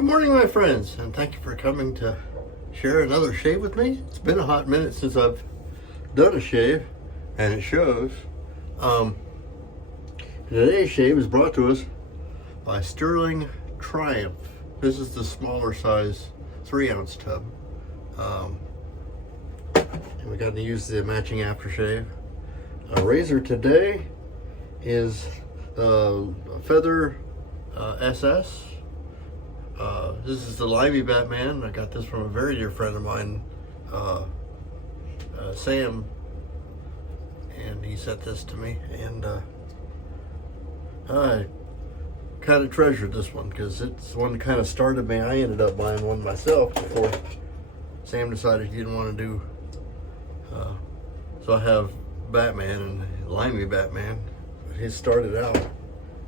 Good morning, my friends, and thank you for coming to share another shave with me. It's been a hot minute since I've done a shave, and it shows. Today's shave is brought to us by Sterling Triumph. This is the smaller size 3-ounce tub. And we got to use the matching aftershave. Our razor today is the Feather SS. This is the Limey Batman. I got this from a very dear friend of mine, Sam, and he sent this to me, and I kind of treasured this one because it's one that kind of started me. I ended up buying one myself before Sam decided he didn't want to do, so I have Batman and Limey Batman. His started out,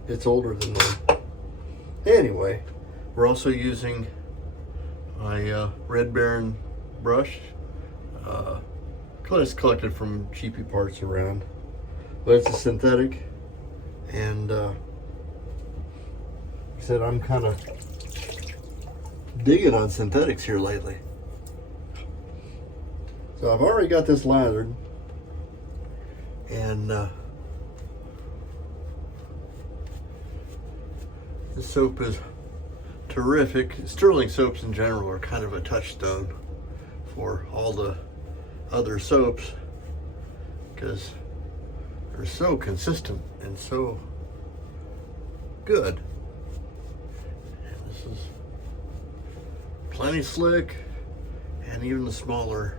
it's older than mine. Anyway, we're also using my Red Baron brush. It's collected from cheapy parts around, but it's a synthetic, and like I said, I'm kind of digging on synthetics here lately. So I've already got this lathered, and this soap is terrific. Sterling soaps in general are kind of a touchstone for all the other soaps because they're so consistent and so good. And this is plenty slick, and even the smaller.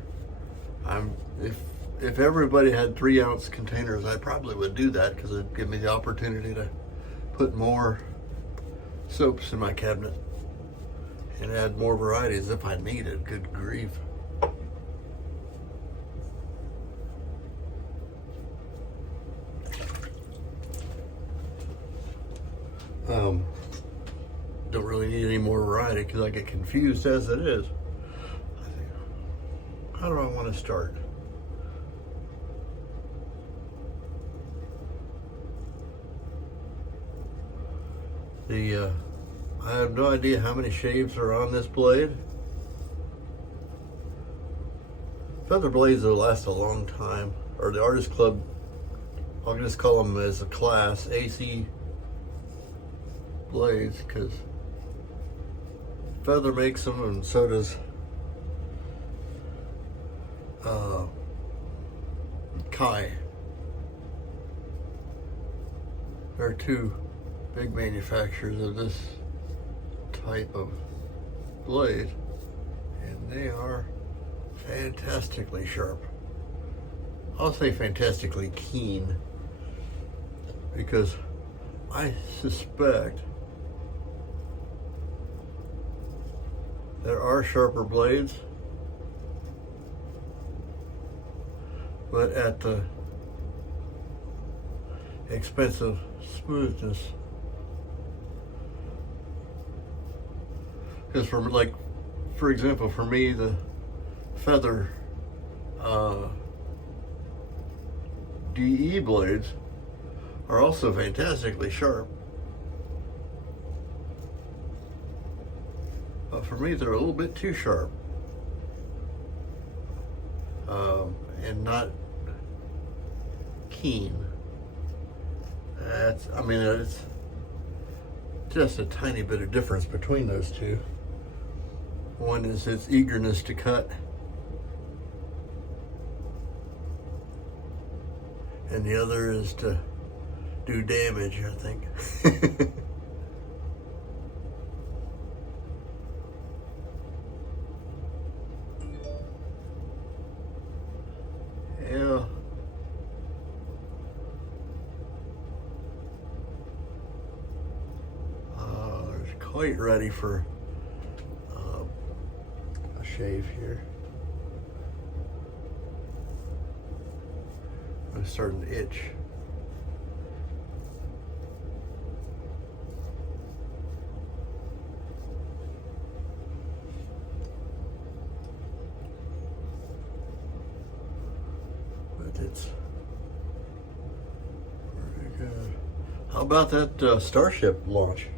If everybody had 3-ounce containers, I probably would do that because it'd give me the opportunity to put more soaps in my cabinet and add more varieties if I needed. Good grief. Don't really need any more variety because I get confused as it is. I think, how do I want to start? I have no idea how many shaves are on this blade. Feather blades will last a long time, or the Artist Club, I'll just call them as a class, AC blades, because Feather makes them, and so does Kai. There are two big manufacturers of this type of blade, and they are fantastically sharp. I'll say fantastically keen, because I suspect there are sharper blades, but at the expense of smoothness. Because for example, for me, the Feather DE blades are also fantastically sharp. But for me, they're a little bit too sharp. And not keen. It's just a tiny bit of difference between those two. One is its eagerness to cut, and the other is to do damage, I think. Yeah. Quite ready for a shave here. I'm starting to itch. But it's very good. How about that Starship launch?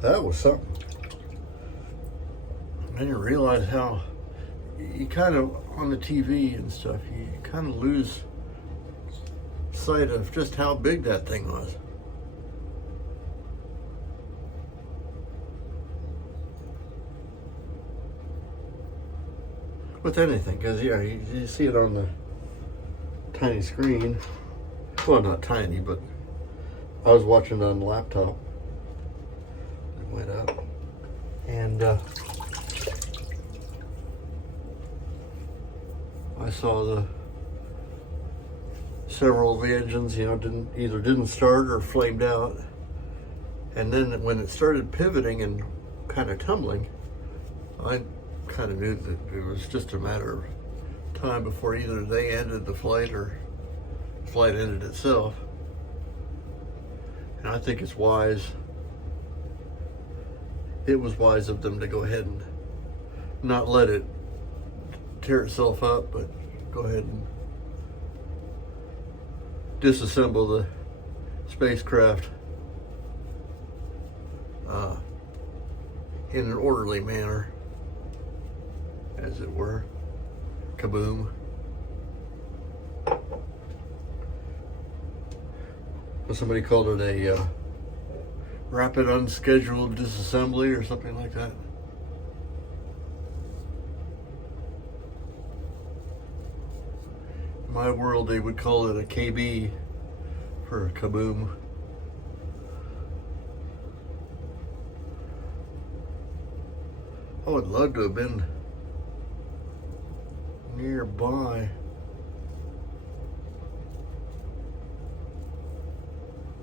That was something. I didn't realize how you kind of, on the TV and stuff, you kind of lose sight of just how big that thing was. With anything, because yeah, you see it on the tiny screen. Well, not tiny, but I was watching it on the laptop. It went up, and I saw the several of the engines, you know, didn't start or flamed out, and then when it started pivoting and kind of tumbling, I kind of knew that it was just a matter of time before either they ended the flight or the flight ended itself. And I think it's wise. It was wise of them to go ahead and not let it tear itself up, but go ahead and disassemble the spacecraft in an orderly manner, as it were. Kaboom. Well, somebody called it a rapid unscheduled disassembly or something like that. In my world, they would call it a KB for kaboom. I would love to have been nearby.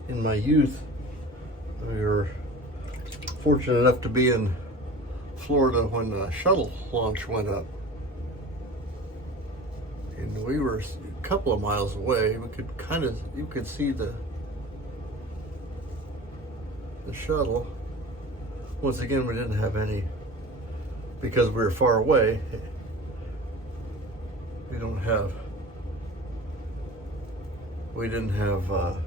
In my youth, we were fortunate enough to be in Florida when the shuttle launch went up. And we were a couple of miles away. We could you could see the shuttle. Once again, we didn't have any, because we were far away. We didn't have a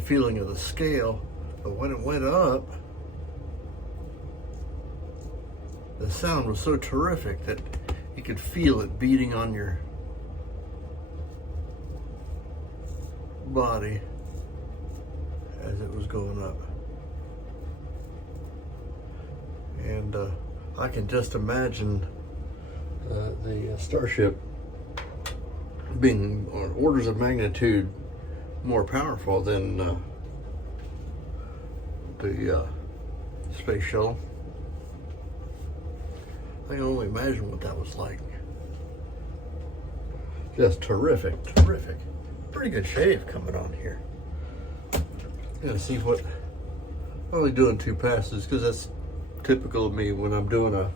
feeling of the scale, but when it went up, the sound was so terrific that you could feel it beating on your body as it was going up. And I can just imagine the Starship being orders of magnitude more powerful than the space shuttle. I can only imagine what that was like. Just terrific. Pretty good shave coming on here. Gonna see what, I'm only doing 2 passes because that's typical of me when I'm doing a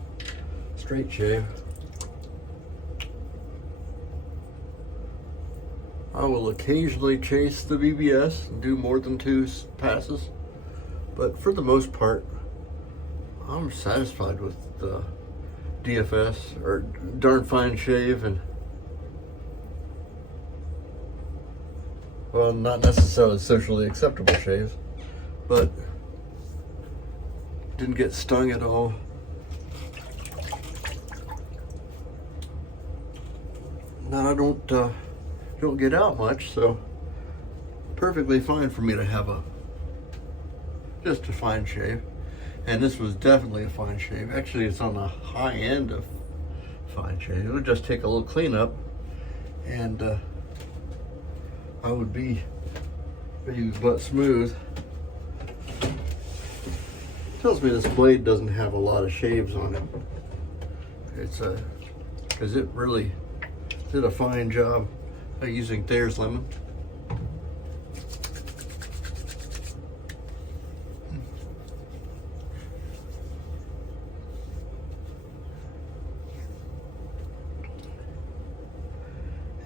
straight shave. I will occasionally chase the BBS and do more than 2 passes, but for the most part, I'm satisfied with the DFS, or darn fine shave, and well, not necessarily socially acceptable shave, but didn't get stung at all. Now I don't get out much, so perfectly fine for me to have just a fine shave. And this was definitely a fine shave. Actually, it's on the high end of fine shave. It would just take a little cleanup, and I would be baby butt smooth. Tells me this blade doesn't have a lot of shaves on it. It's because it really did a fine job using Thayer's lemon.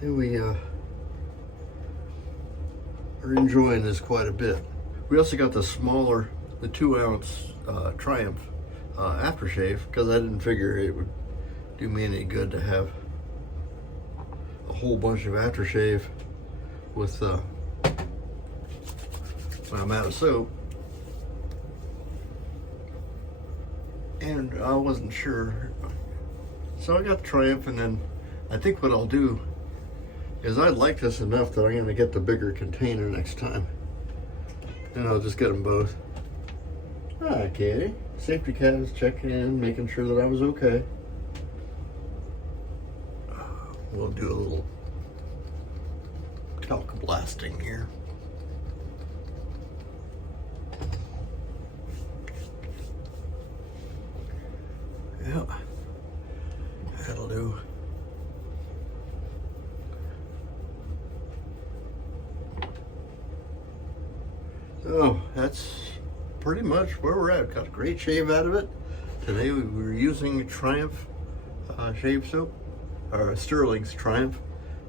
And we are enjoying this quite a bit. We also got the smaller, the 2-ounce Triumph aftershave, because I didn't figure it would do me any good to have a whole bunch of aftershave with when I'm out of soap. and I wasn't sure. So I got the Triumph, and then I think what I'll do is I like this enough that I'm going to get the bigger container next time. And I'll just get them both. Hi, Katie. Safety cat is checking in, making sure that I was okay. We'll do a little talc blasting here. Yeah, that'll do. So that's pretty much where we're at. Got a great shave out of it. Today we were using Triumph shave soap, or Sterling's Triumph,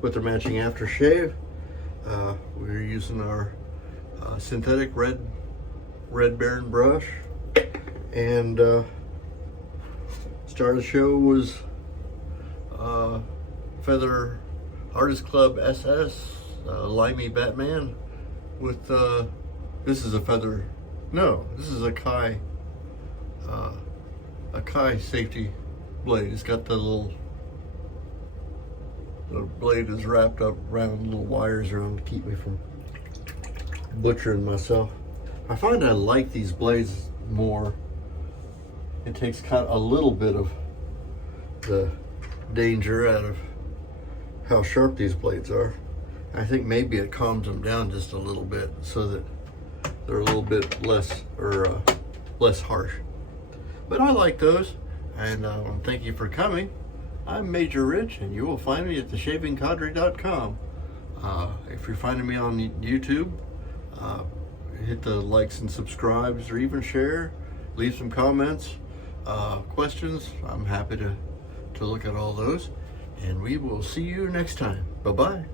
with their matching aftershave. We were using our synthetic red Baron brush, and star of the show was Feather Artist Club SS Limey Batman with this is a feather. No, this is a Kai safety blade. It's got the blade is wrapped up around little wires around to keep me from butchering myself. I find I like these blades more. It takes kind of a little bit of the danger out of how sharp these blades are. I think maybe it calms them down just a little bit so that they're a little bit less harsh. But I like those, and thank you for coming. I'm Major Rich, and you will find me at theshavingcadre.com. If you're finding me on YouTube, hit the likes and subscribes, or even share. Leave some comments, questions. I'm happy to look at all those, and we will see you next time. Bye-bye.